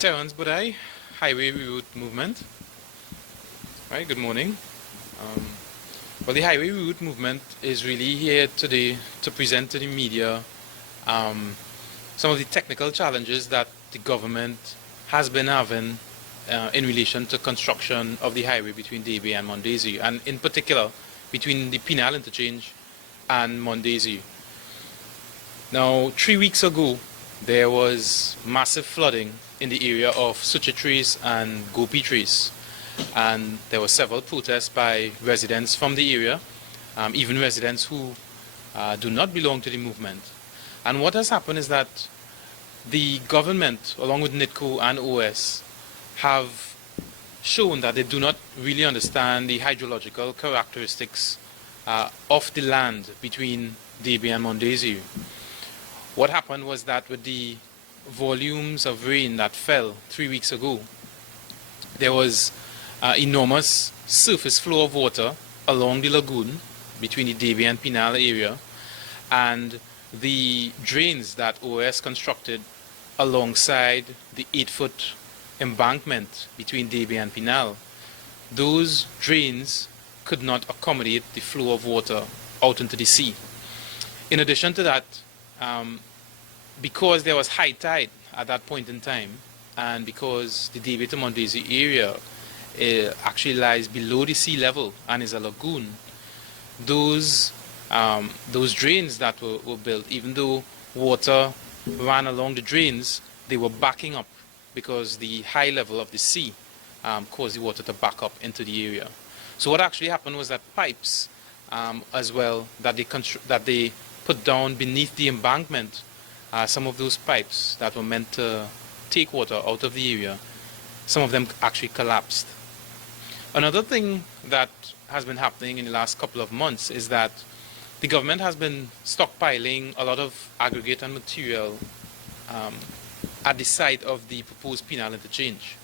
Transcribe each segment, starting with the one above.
Terrance Boodhai, Highway Route Movement. Right, good morning. Um, well, the Highway Route Movement is really here today to present to the media some of the technical challenges that the government has been having in relation to construction of the highway between Debe and Mondesi, and in particular between the Pinal interchange and Mondesi. Now, 3 weeks ago, there was massive flooding in the area of Suchitris and Gopitris, and there were several protests by residents from the area, even residents who do not belong to the movement. And what has happened is that the government, along with NITCO and OS, have shown that they do not really understand the hydrological characteristics of the land between Debe and Mondesi. What happened was that with the volumes of rain that fell 3 weeks ago, there was enormous surface flow of water along the lagoon between the Debe and Pinal area, and the drains that OS constructed alongside the 8-foot embankment between Debe and Pinal, those drains could not accommodate the flow of water out into the sea. In addition to that, because there was high tide at that point in time, and because the Debe to Mondesi area actually lies below the sea level and is a lagoon, those drains that were built, even though water ran along the drains, they were backing up because the high level of the sea caused the water to back up into the area. So what actually happened was that pipes as well that they put down beneath the embankment, some of those pipes that were meant to take water out of the area, some of them actually collapsed. Another thing that has been happening in the last couple of months is that the government has been stockpiling a lot of aggregate and material at the site of the proposed Pinal interchange.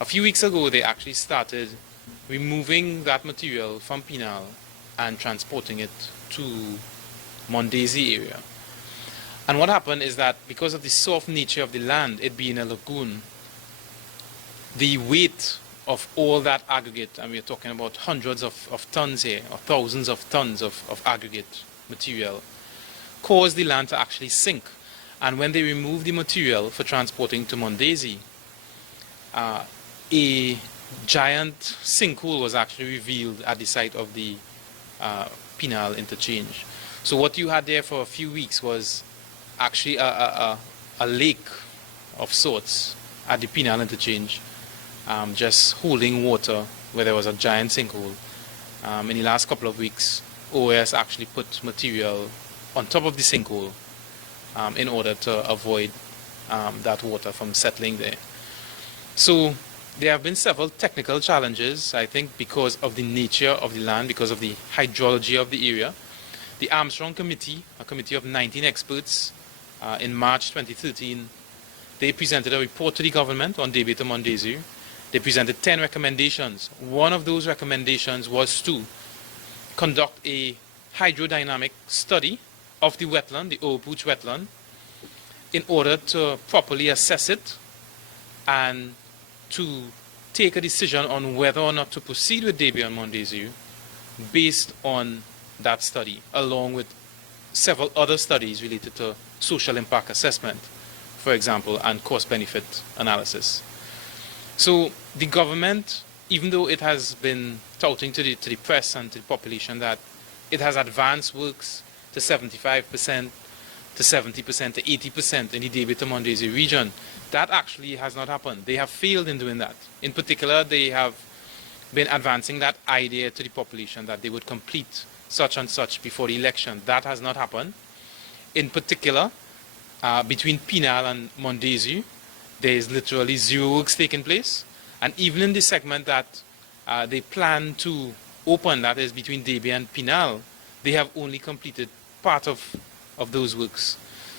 A few weeks ago, they actually started removing that material from Pinal and transporting it to Mondesi area. And what happened is that because of the soft nature of the land, it being a lagoon, the weight of all that aggregate, and we're talking about hundreds of tons here, or thousands of tons of aggregate material, caused the land to actually sink. And when they removed the material for transporting to Mondesi, a giant sinkhole was actually revealed at the site of the Pinal interchange. So what you had there for a few weeks was actually a lake of sorts at the Pinal interchange, just holding water where there was a giant sinkhole. In the last couple of weeks, OS actually put material on top of the sinkhole in order to avoid that water from settling there. So there have been several technical challenges, I think, because of the nature of the land, because of the hydrology of the area. The Armstrong committee, a committee of 19 experts, in March 2013, they presented a report to the government on Debe to Mondesi. They presented 10 recommendations. One of those recommendations was to conduct a hydrodynamic study of the wetland, the Opuch wetland, in order to properly assess it and to take a decision on whether or not to proceed with Debe and Mondesi based on that study, along with several other studies related to social impact assessment, for example, and cost-benefit analysis. So the government, even though it has been touting to the press and to the population that it has advanced works to 75%, to 70%, to 80% in the Debe to Mondesi region, that actually has not happened. They have failed in doing that. In particular, they have been advancing that idea to the population that they would complete such and such before the election. That has not happened. In particular, between Pinal and Mondesi, there is literally zero works taking place. And even in the segment that they plan to open, that is between Debe and Pinal, they have only completed part of those works.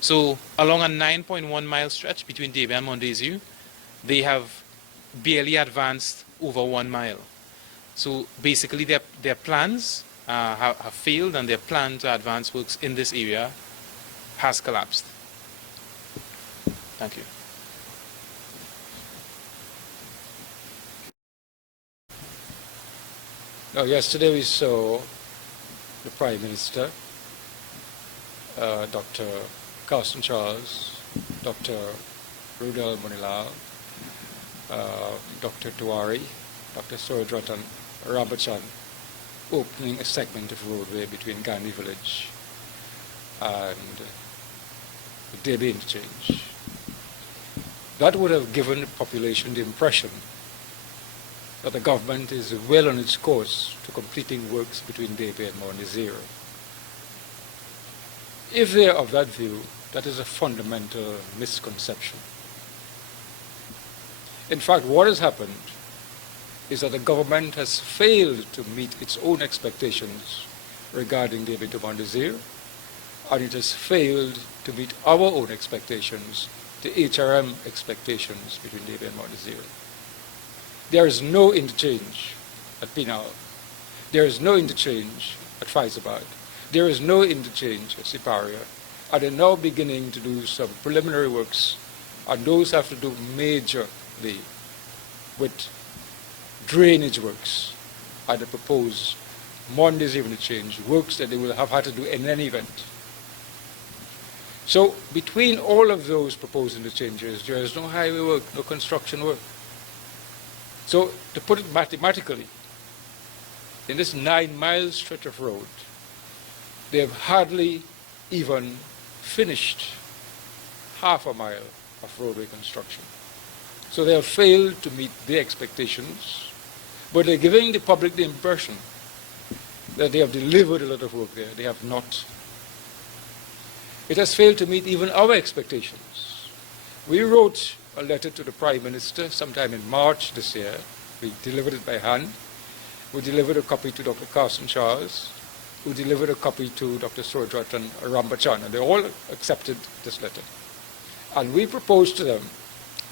So along a 9.1 mile stretch between Debe and Mondesi, they have barely advanced over 1 mile. So basically their plans have failed, and their plan to advance works in this area has collapsed. Thank you. Now, yesterday we saw the Prime Minister, Dr. Carson Charles, Dr. Rudal Munilal, Dr. Tuari, Dr. Surajratan Rabachan, opening a segment of roadway between Gandhi Village and the Debe interchange. That would have given the population the impression that the government is well on its course to completing works between Debe and Mondesi. If they are of that view, that is a fundamental misconception. In fact, what has happened is that the government has failed to meet its own expectations regarding Debe to Mondesi, and it has failed to meet our own expectations, the HRM expectations between Debe and Mondesi. There is no interchange at Pinal. There is no interchange at Faizabad. There is no interchange at Siparia. And they're now beginning to do some preliminary works, and those have to do majorly with drainage works at the proposed Mondesi interchange, works that they will have had to do in any event. So between all of those proposed interchanges, there is no highway work, no construction work. So to put it mathematically, in this 9-mile stretch of road, they have hardly even finished half a mile of roadway construction. So they have failed to meet their expectations, but they're giving the public the impression that they have delivered a lot of work there. They have not. It has failed to meet even our expectations. We wrote a letter to the Prime Minister sometime in March this year. We delivered it by hand. We delivered a copy to Dr. Carson Charles, who delivered a copy to Dr. Surajratan Rambachan, and they all accepted this letter. And we proposed to them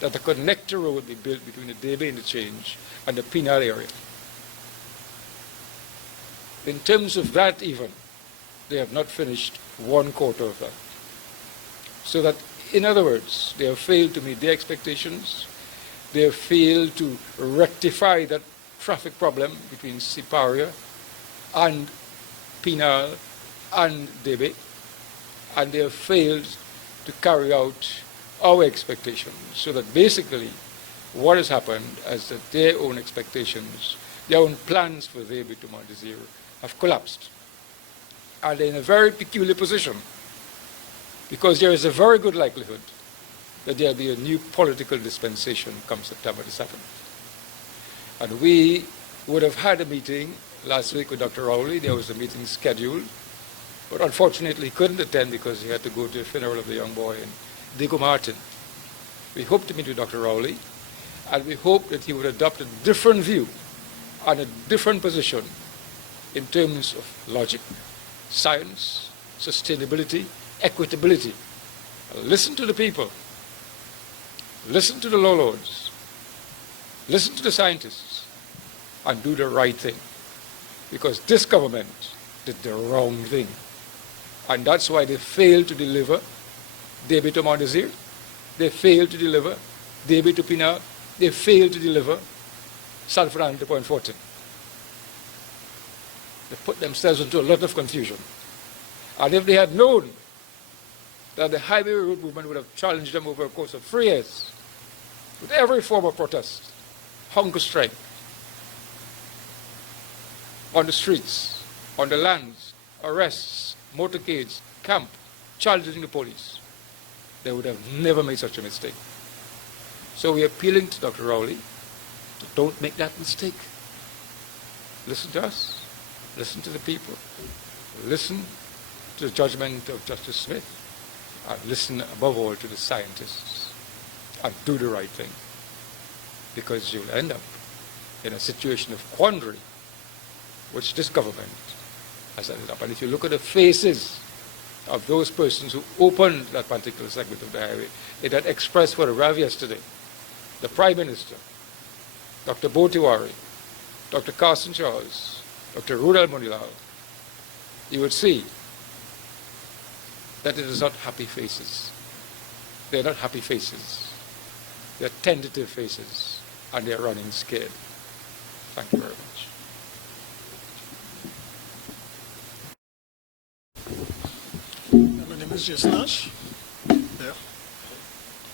that the connector road be built between the Debe interchange and the Pinal area. In terms of that even, they have not finished 1/4 of that. So that, in other words, they have failed to meet their expectations. They have failed to rectify that traffic problem between Siparia and Pinal and Debe, and they have failed to carry out our expectations. So that basically what has happened is that their own expectations, their own plans for Debe to Mondesi have collapsed. And they're in a very peculiar position, because there is a very good likelihood that there will be a new political dispensation come September the 7th. And we would have had a meeting last week with Dr. Rowley. There was a meeting scheduled, but unfortunately he couldn't attend because he had to go to the funeral of the young boy in Gov't. We hope to meet with Dr. Rowley, and we hope that he would adopt a different view and a different position in terms of logic, science, sustainability, equitability. Listen to the people. Listen to the law lords. Listen to the scientists, and do the right thing. Because this government did the wrong thing. And that's why they failed to deliver Debe to Mondesi. They failed to deliver Debe to Pinal. They failed to deliver San Fernando to Point Fortin. They put themselves into a lot of confusion. And if they had known that the highway road movement would have challenged them over a course of 3 years with every form of protest, hunger strike, on the streets, on the lands, arrests, motorcades, camp, challenging the police, they would have never made such a mistake. So we're appealing to Dr. Rowley to don't make that mistake. Listen to us. Listen to the people. Listen to the judgment of Justice Smith. And listen above all to the scientists. And do the right thing. Because you'll end up in a situation of quandary which this government has ended up. And if you look at the faces of those persons who opened that particular segment of the highway, it had expressed photograph yesterday. The Prime Minister, Dr. Botiwari, Dr. Carson Charles, Dr. Rudal Munilal, you would see that it is not happy faces. They're not happy faces. They're tentative faces, and they're running scared. Thank you very much. is Jason Nash, yeah,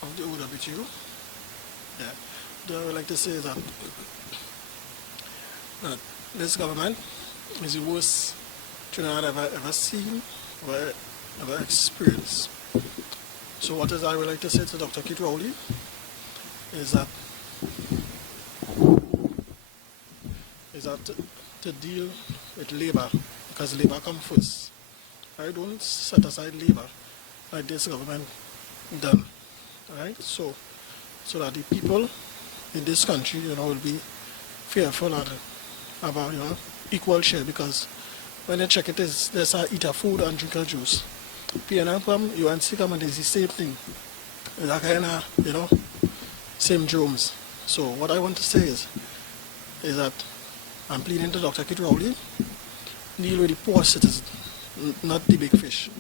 of the OWTU. Yeah. What I would like to say is that this government is the worst Trinidad ever seen, ever experienced. So what I would like to say to Dr. Kublalsingh is that to deal with labor, because labor comes first. I don't set aside labor like this government done. Right? So that the people in this country, will be fearful about, equal share, because when you check it, there's a eat a food and drink a juice. PNM come, UNC come, and it's the same thing. It's a kind of, same germs. So what I want to say is that I'm pleading to Dr. Kublalsingh, deal with the poor citizen, not the big fish,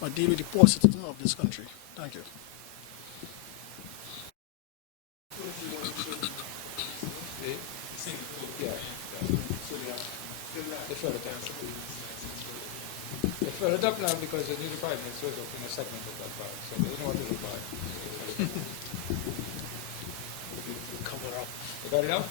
but deal with the poor citizen of this country. Thank you. They fill it up now because the new requirements was up in a segment of that part, so they don't know what to require. Cover up. You got it now?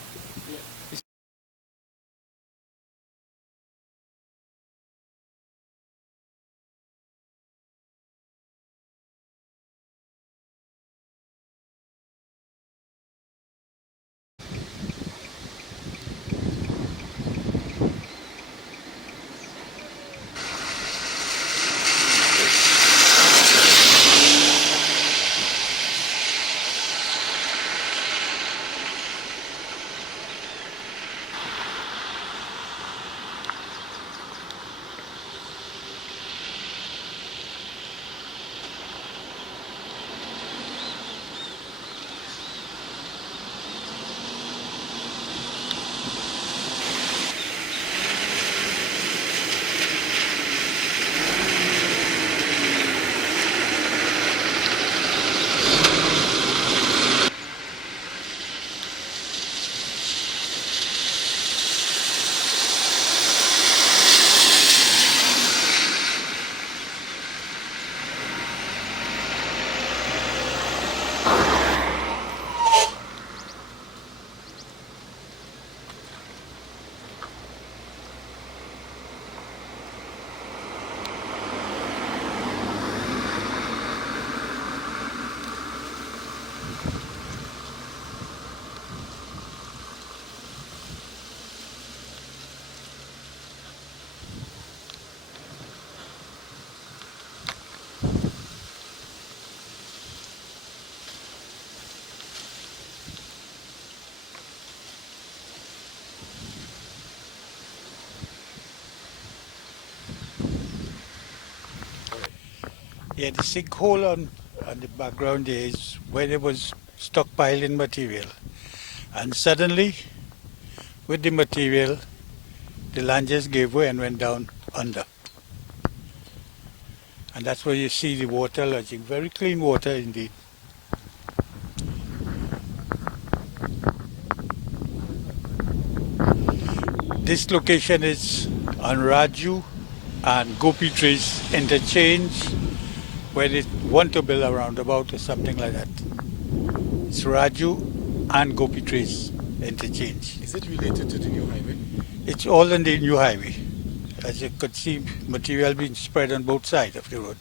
Yeah, the sinkhole on the background there is where there was stockpiling material. And suddenly, with the material, the land just gave way and went down under. And that's where you see the water lodging. Very clean water indeed. This location is on Raju and Gopi Trees interchange, where they want to build a roundabout or something like that. It's Raju and Gopi Trees interchange. Is it related to the new highway? It's all in the new highway. As you could see, material being spread on both sides of the road.